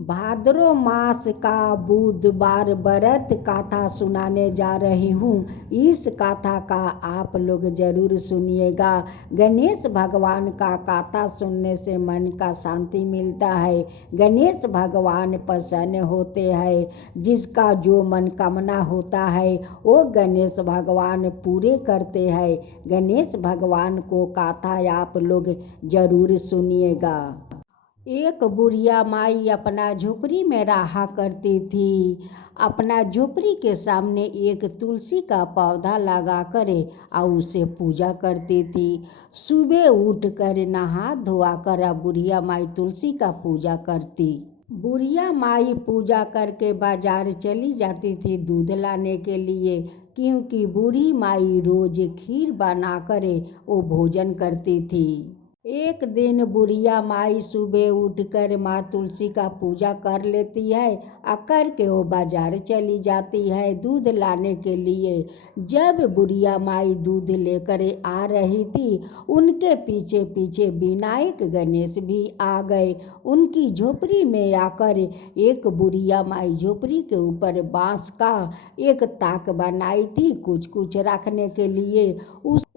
भाद्रो मास का बुधवार व्रत कथा सुनाने जा रही हूँ। इस कथा का आप लोग जरूर सुनिएगा। गणेश भगवान का कथा सुनने से मन का शांति मिलता है। गणेश भगवान प्रसन्न होते हैं। जिसका जो मनोकामना होता है वो गणेश भगवान पूरे करते हैं। गणेश भगवान को कथा आप लोग जरूर सुनिएगा। एक बुढ़िया माई अपना झोपड़ी में रहा करती थी। अपना झोपड़ी के सामने एक तुलसी का पौधा लगा कर और उसे पूजा करती थी। सुबह उठकर नहा धोआ कर बुढ़िया माई तुलसी का पूजा करती। बुढ़िया माई पूजा करके बाजार चली जाती थी दूध लाने के लिए, क्योंकि बूढ़ी माई रोज खीर बनाकर वो भोजन करती थी। एक दिन बुढ़िया माई सुबह उठकर माँ तुलसी का पूजा कर लेती है और करके वो बाजार चली जाती है दूध लाने के लिए। जब बुढ़िया माई दूध लेकर आ रही थी, उनके पीछे पीछे विनायक गणेश भी आ गए। उनकी झोपड़ी में आकर एक बुढ़िया माई झोपड़ी के ऊपर बांस का एक ताक बनाई थी कुछ कुछ रखने के लिए।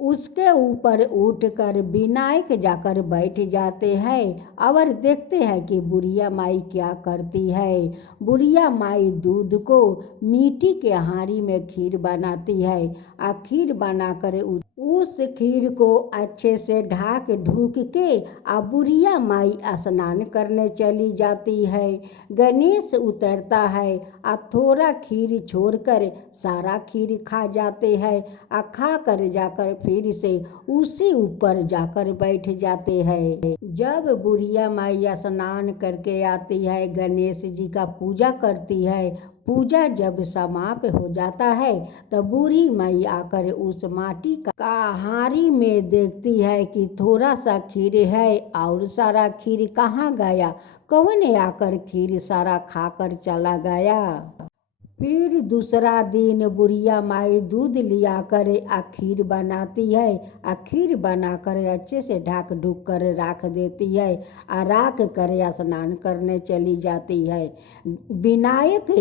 उसके ऊपर उठकर विनायक जाकर बैठ जाते हैं और देखते हैं कि बुढ़िया माई क्या करती है। बुढ़िया माई दूध को मिट्टी के हांडी में खीर बनाती है और खीर बनाकर उस खीर को अच्छे से ढाक ढूक के बुढ़िया माई स्नान करने चली जाती है। गणेश उतरता है और थोड़ा खीर छोड़कर सारा खीर खा जाते हैं और खा कर जाकर फिर से उसी ऊपर जाकर बैठ जाते हैं। जब बुढ़िया माई स्नान करके आती है, गणेश जी का पूजा करती है। पूजा जब समाप्त हो जाता है तो बूढ़ी माई आकर उस माटी का हांडी में देखती है कि थोड़ा सा खीर है और सारा खीर कहाँ गया, कौन आकर खीर सारा खाकर चला गया। फिर दूसरा दिन बुढ़िया माई दूध लिया कर खीर बनाती है। खीर बनाकर अच्छे से ढाक ढूक कर रख देती है और रख कर स्नान करने चली जाती है। विनायक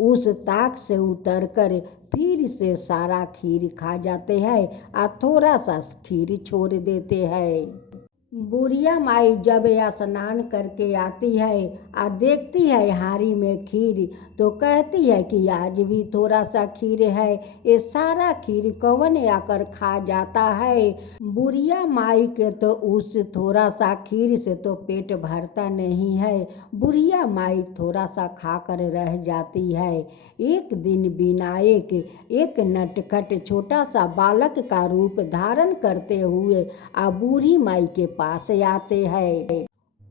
उस ताक से उतर कर फिर से सारा खीर खा जाते हैं और थोड़ा सा खीर छोड़ देते हैं। बुढ़िया माई जब स्नान करके आती है और देखती है हांडी में खीर, तो कहती है कि आज भी थोड़ा सा खीर है, ये सारा खीर कौन आकर खा जाता है। बुढ़िया माई के तो उस थोड़ा सा खीर से तो पेट भरता नहीं है। बुढ़िया माई थोड़ा सा खाकर रह जाती है। एक दिन विनायक एक नटखट छोटा सा बालक का रूप धारण करते हुए बूढ़ी माई के पास आते हैं।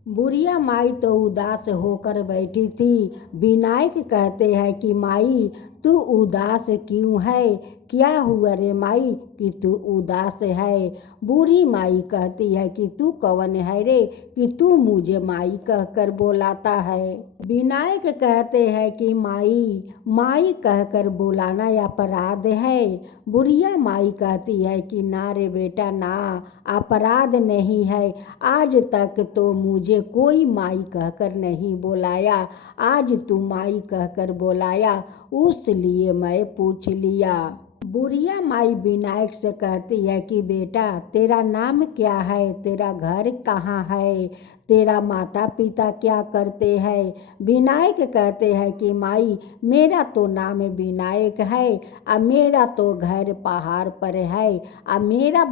बुढ़िया माई तो उदास होकर बैठी थी। विनायक कहते हैं कि माई तू उदास क्यों है, क्या हुआ रे माई कि तू उदास है। बूढ़ी माई कहती है कि तू कौन है रे कि तू मुझे माई कहकर बुलाता है। विनायक कहते हैं कि माई माई कहकर बुलाना अपराध है। बुढ़िया माई कहती है कि ना रे बेटा ना, अपराध नहीं है। आज तक तो मुझे कोई माई कहकर नहीं बुलाया, आज तू माई कहकर बुलाया, उसलिए मैं पूछ लिया। बुढ़िया माई विनायक से कहती है कि बेटा तेरा नाम क्या है, तेरा घर कहाँ है, तेरा माता पिता क्या करते हैं। विनायक कहते हैं कि माई मेरा तो नाम विनायक है और मेरा तो घर पहाड़ पर है और मेरे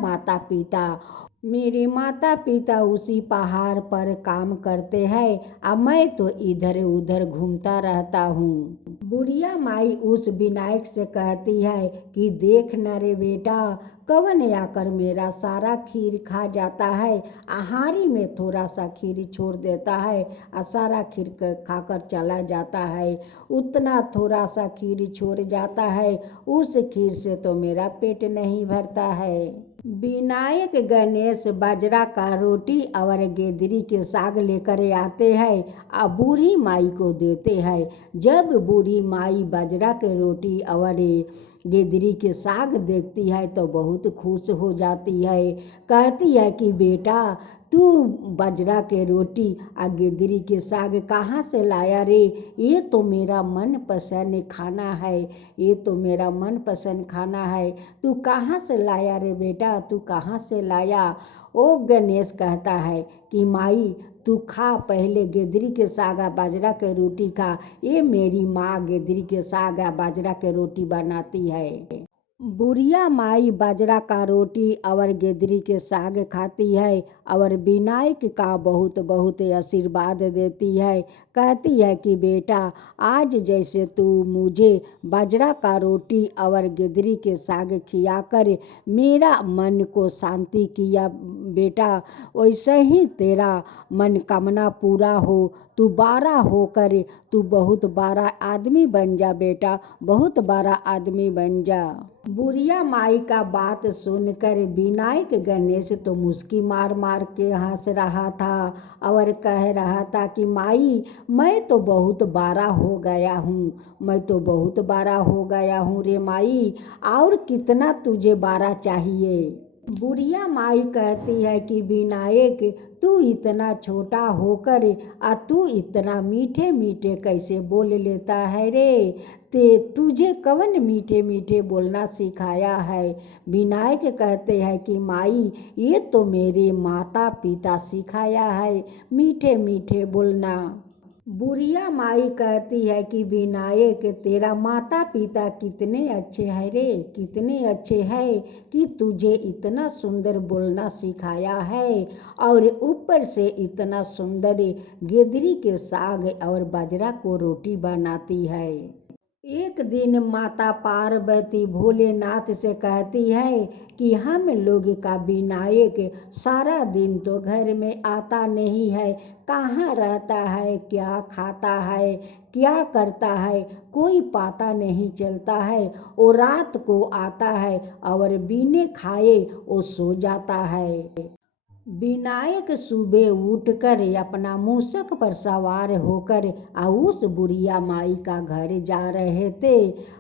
माता पिता उसी पहाड़ पर काम करते हैं और मैं तो इधर उधर घूमता रहता हूँ। बुढ़िया माई उस विनायक से कहती है कि देख न रे बेटा, कौन आकर मेरा सारा खीर खा जाता है, हांडी में थोड़ा सा खीर छोड़ देता है और सारा खीर खाकर चला जाता है। उतना थोड़ा सा खीर छोड़ जाता है, उस खीर से तो मेरा पेट नहीं भरता है। विनायक गणेश बाजरा का रोटी और गेदरी के साग लेकर आते हैं और बूढ़ी माई को देते हैं। जब बूढ़ी माई बाजरा के रोटी और गेदरी के साग देखती है तो बहुत खुश हो जाती है। कहती है कि बेटा तू बाजरा के रोटी आ गेदरी के साग कहाँ से लाया रे? ये तो मेरा मन पसंद खाना है, ये तो मेरा मन पसंद खाना है। तू कहाँ से लाया रे बेटा, तू कहाँ से लाया? ओ गणेश कहता है कि माई तू खा पहले गेदरी के साग आ बाजरा के रोटी खा। ये मेरी माँ गेदरी के साग आ बाजरा के रोटी बनाती है। बुढ़िया माई बाजरा का रोटी और गेदरी के साग खाती है और विनायक का बहुत बहुत आशीर्वाद देती है। कहती है कि बेटा आज जैसे तू मुझे बाजरा का रोटी और गेदरी के साग खिलाकर मेरा मन को शांति किया बेटा, वैसे ही तेरा मनोकामना पूरा हो। तू बड़ा होकर तू बहुत बड़ा आदमी बन जा बेटा, बहुत बड़ा आदमी बन जा। बुढ़िया माई का बात सुनकर विनायक गणेश तो मुस्की मार मार के हंस रहा था और कह रहा था कि माई मैं तो बहुत बड़ा हो गया हूँ, मैं तो बहुत बड़ा हो गया हूँ रे माई, और कितना तुझे बड़ा चाहिए? बुढ़िया माई कहती है कि विनायक तू इतना छोटा होकर तू इतना मीठे मीठे कैसे बोल लेता है रे? तुझे कौन मीठे मीठे बोलना सिखाया है? विनायक कहते हैं कि माई ये तो मेरे माता पिता सिखाया है मीठे मीठे बोलना। बुढ़िया माई कहती है कि विनायक तेरा माता पिता कितने अच्छे हैं रे, कितने अच्छे हैं कि तुझे इतना सुंदर बोलना सिखाया है और ऊपर से इतना सुंदर गेदरी के साग और बाजरा को रोटी बनाती है। एक दिन माता पार्वती भोलेनाथ से कहती है कि हम लोग का विनायक सारा दिन तो घर में आता नहीं है, कहाँ रहता है, क्या खाता है, क्या करता है, कोई पता नहीं चलता है। वो रात को आता है और बिना खाए वो सो जाता है। विनायक सुबह उठकर अपना मूषक पर सवार होकर उस बुढ़िया माई का घर जा रहे थे।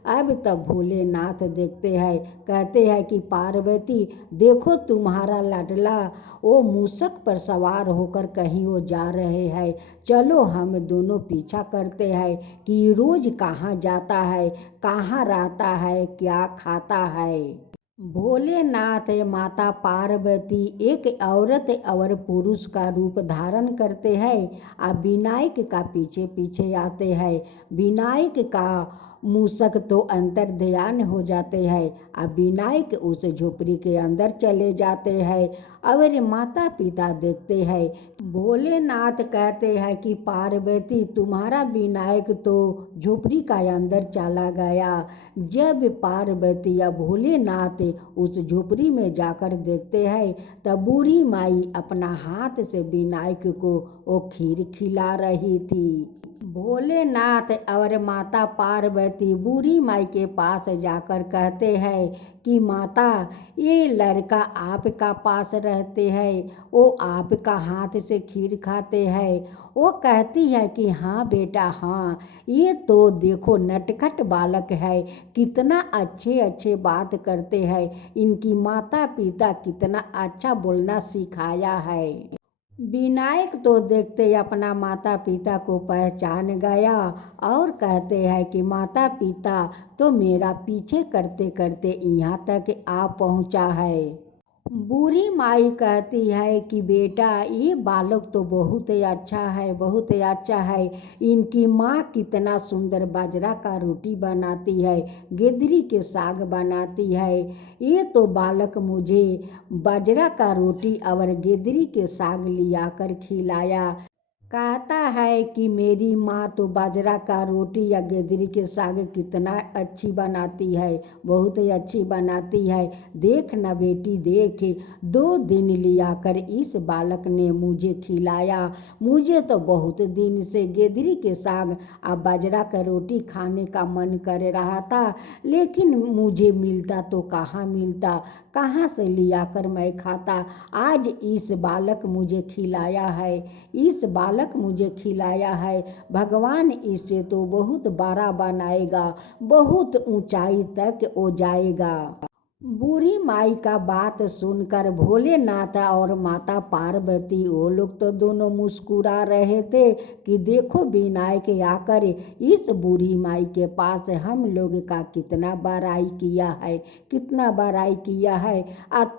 अब तब भोलेनाथ देखते हैं, कहते हैं कि पार्वती देखो तुम्हारा लाडला वो मूषक पर सवार होकर कहीं वो जा रहे हैं, चलो हम दोनों पीछा करते हैं कि रोज कहाँ जाता है, कहाँ रहता है, क्या खाता है। भोलेनाथ माता पार्वती एक औरत और पुरुष का रूप धारण करते हैं विनायक का पीछे पीछे आते हैं। विनायक का मूषक तो अंतर ध्यान हो जाते हैं विनायक उस झोपड़ी के अंदर चले जाते हैं और माता पिता देखते हैं। भोलेनाथ कहते हैं कि पार्वती तुम्हारा विनायक तो झोपड़ी का अंदर चला गया। जब पार्वती या भोलेनाथ उस झोपड़ी में जाकर देखते हैं तब बूढ़ी माई अपना हाथ से विनायक को वो खीर खिला रही थी। भोलेनाथ और माता पार्वती बूढ़ी माई के पास जाकर कहते हैं कि माता ये लड़का आपका पास रहते हैं, वो आपका हाथ से खीर खाते हैं। वो कहती है कि हाँ बेटा हाँ, ये तो देखो नटखट बालक है, कितना अच्छे अच्छे बात करते हैं, इनकी माता पिता कितना अच्छा बोलना सिखाया है। विनायक तो देखते अपना माता पिता को पहचान गया और कहते हैं कि माता पिता तो मेरा पीछे करते करते यहाँ तक आ पहुँचा है। बूढ़ी माई कहती है कि बेटा ये बालक तो बहुत ही अच्छा है, बहुत ही अच्छा है, इनकी माँ कितना सुंदर बाजरा का रोटी बनाती है, गेदरी के साग बनाती है। ये तो बालक मुझे बाजरा का रोटी और गेदरी के साग लिया कर खिलाया। कहता है कि मेरी माँ तो बाजरा का रोटी या गेदरी के साग कितना अच्छी बनाती है, बहुत ही अच्छी बनाती है। देख ना बेटी देख, 2 दिन लिया कर इस बालक ने मुझे खिलाया। मुझे तो बहुत दिन से गेदरी के साग और बाजरा का रोटी खाने का मन कर रहा था, लेकिन मुझे मिलता तो कहाँ मिलता, कहाँ से लिया कर मैं खाता। आज इस बालक मुझे खिलाया है, इस बालक मुझे खिलाया है, भगवान इसे तो बहुत बड़ा बनाएगा, बहुत ऊंचाई तक वो जाएगा। बूढ़ी माई का बात सुनकर भोलेनाथ और माता पार्वती वो लोग तो दोनों मुस्कुरा रहे थे कि देखो विनायक आकर इस बूढ़ी माई के पास हम लोग का कितना बड़ाई किया है, कितना बड़ाई किया है।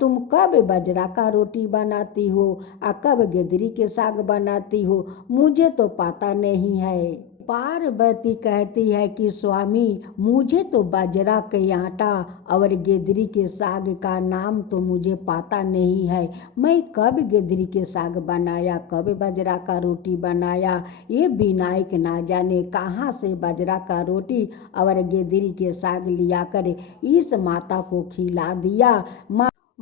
तुम कब बाजरा का रोटी बनाती हो, कब गेदरी के साग बनाती हो, मुझे तो पता नहीं है। पार्वती कहती है कि स्वामी मुझे तो बाजरा के आटा और गेदरी के साग का नाम तो मुझे पता नहीं है। मैं कब गेदरी के साग बनाया, कब बाजरा का रोटी बनाया, ये विनायक ना जाने कहाँ से बाजरा का रोटी और गेदरी के साग लिया कर इस माता को खिला दिया।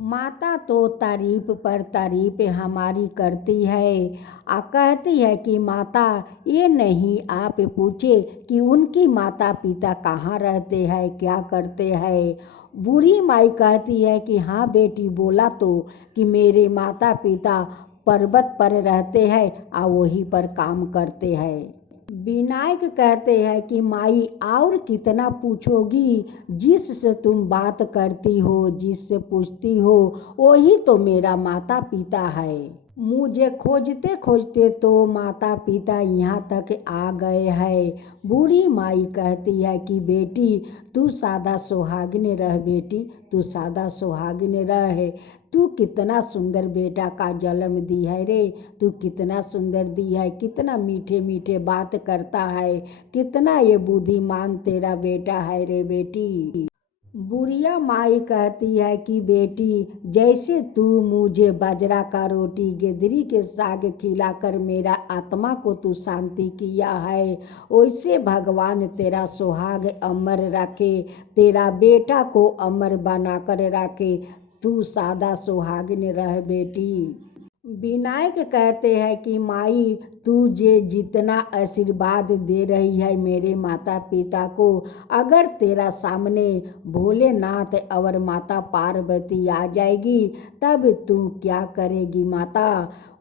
माता तो तारीफ पर तारीफ हमारी करती है। कहती है कि माता ये नहीं आप पूछे कि उनकी माता पिता कहाँ रहते हैं, क्या करते हैं। बूढ़ी माई कहती है कि हाँ बेटी बोला तो कि मेरे माता पिता पर्वत पर रहते हैं और वहीं पर काम करते हैं। विनायक कहते हैं कि माई और कितना पूछोगी, जिससे तुम बात करती हो, जिससे पूछती हो वही तो मेरा माता पिता है। मुझे खोजते खोजते तो माता पिता यहाँ तक आ गए हैं। बूढ़ी माई कहती है कि बेटी तू सादा सुहागिन रह, बेटी तू सादा सुहागिन रह। तू कितना सुंदर बेटा का जन्म दी है रे, तू कितना सुंदर दी है, कितना मीठे मीठे बात करता है, कितना ये बुद्धिमान तेरा बेटा है रे बेटी। बुढ़िया माई कहती है कि बेटी जैसे तू मुझे बाजरा का रोटी गेदरी के साग खिलाकर मेरा आत्मा को तू शांति किया है, वैसे भगवान तेरा सुहाग अमर रखे, तेरा बेटा को अमर बनाकर रखे। तू सादा सुहागिन रह बेटी। विनायक कहते हैं कि माई तुझे जितना आशीर्वाद दे रही है मेरे माता पिता को, अगर तेरा सामने भोलेनाथ और माता पार्वती आ जाएगी तब तू क्या करेगी माता।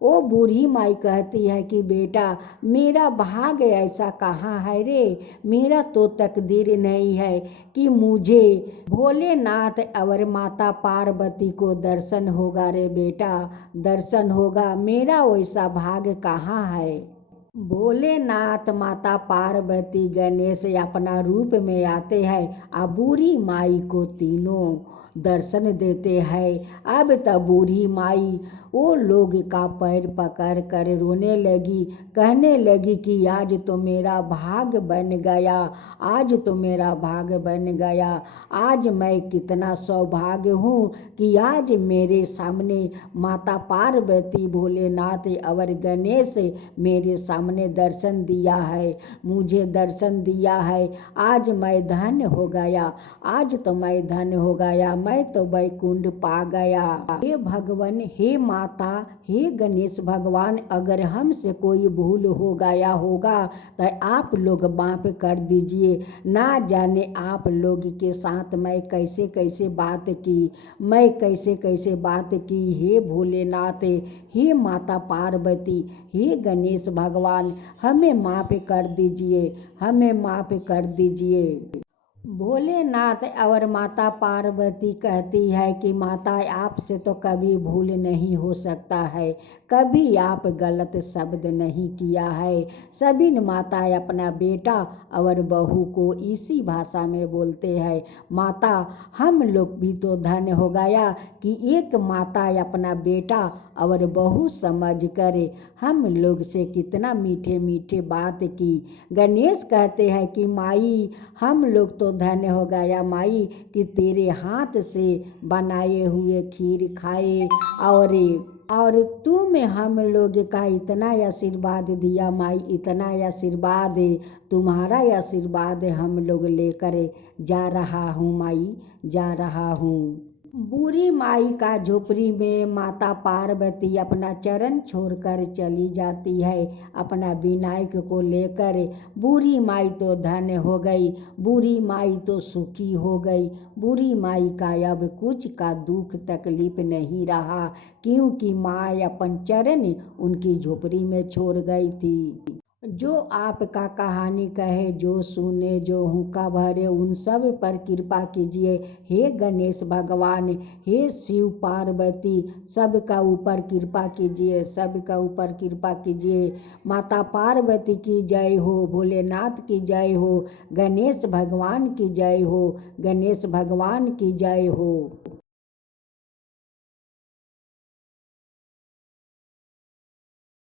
वो बूढ़ी माई कहती है कि बेटा मेरा भाग्य ऐसा कहाँ है रे, मेरा तो तकदीर नहीं है कि मुझे भोलेनाथ और माता पार्वती को दर्शन होगा रे बेटा, दर्शन होगा, मेरा वैसा भाग्य कहाँ है। भोलेनाथ माता पार्वती गणेश अपना रूप में आते हैं और बूढ़ी माई को तीनों दर्शन देते हैं। अब तब बूढ़ी माई वो लोग का पैर पकड़ कर रोने लगी, कहने लगी कि आज तो मेरा भाग्य बन गया, आज तो मेरा भाग्य बन गया। आज मैं कितना सौभाग्य हूँ कि आज मेरे सामने माता पार्वती भोलेनाथ और गणेश मेरे सामने दर्शन दिया है, मुझे दर्शन दिया है। आज मैं धन्य हो गया, आज तो मैं धन्य हो गया, मैं तो वैकुंठ पा गया। हे भगवान, हे माता, हे गणेश भगवान, अगर हमसे कोई भूल हो गया होगा तो आप लोग माफ कर दीजिए। ना जाने आप लोग के साथ मैं कैसे कैसे बात की, मैं कैसे कैसे बात की। हे भोलेनाथ, हे माता पार्वती, हे गणेश भगवान, हमें माफ कर दीजिए, हमें माफ कर दीजिए। भोलेनाथ और माता पार्वती कहती है कि माता आपसे तो कभी भूल नहीं हो सकता है, कभी आप गलत शब्द नहीं किया है। सभी माता अपना बेटा और बहू को इसी भाषा में बोलते हैं। माता हम लोग भी तो धन्य हो गया कि एक माता अपना बेटा और बहू समझ कर हम लोग से कितना मीठे मीठे बात की। गणेश कहते हैं कि माई हम लोग तो धन्य हो गया माई कि तेरे हाथ से बनाए हुए खीर खाए और तुम हम लोग का इतना आशीर्वाद दिया माई, इतना आशीर्वाद, तुम्हारा आशीर्वाद हम लोग लेकर जा रहा हूँ माई, जा रहा हूँ। बूढ़ी माई का झोपड़ी में माता पार्वती अपना चरण छोड़कर चली जाती है अपना विनायक को लेकर। बूढ़ी माई तो धन्य हो गई, बूढ़ी माई तो सुखी हो गई। बूढ़ी माई का अब कुछ का दुख तकलीफ नहीं रहा, क्योंकि माँ अपन चरण उनकी झोपड़ी में छोड़ गई थी। जो आपका कहानी कहे, जो सुने, जो हुक्का भरे, उन सब पर कृपा कीजिए। हे गणेश भगवान, हे शिव पार्वती, सबका ऊपर कृपा कीजिए, सबका ऊपर कृपा कीजिए। माता पार्वती की जय हो, भोलेनाथ की जय हो, गणेश भगवान की जय हो, गणेश भगवान की जय हो।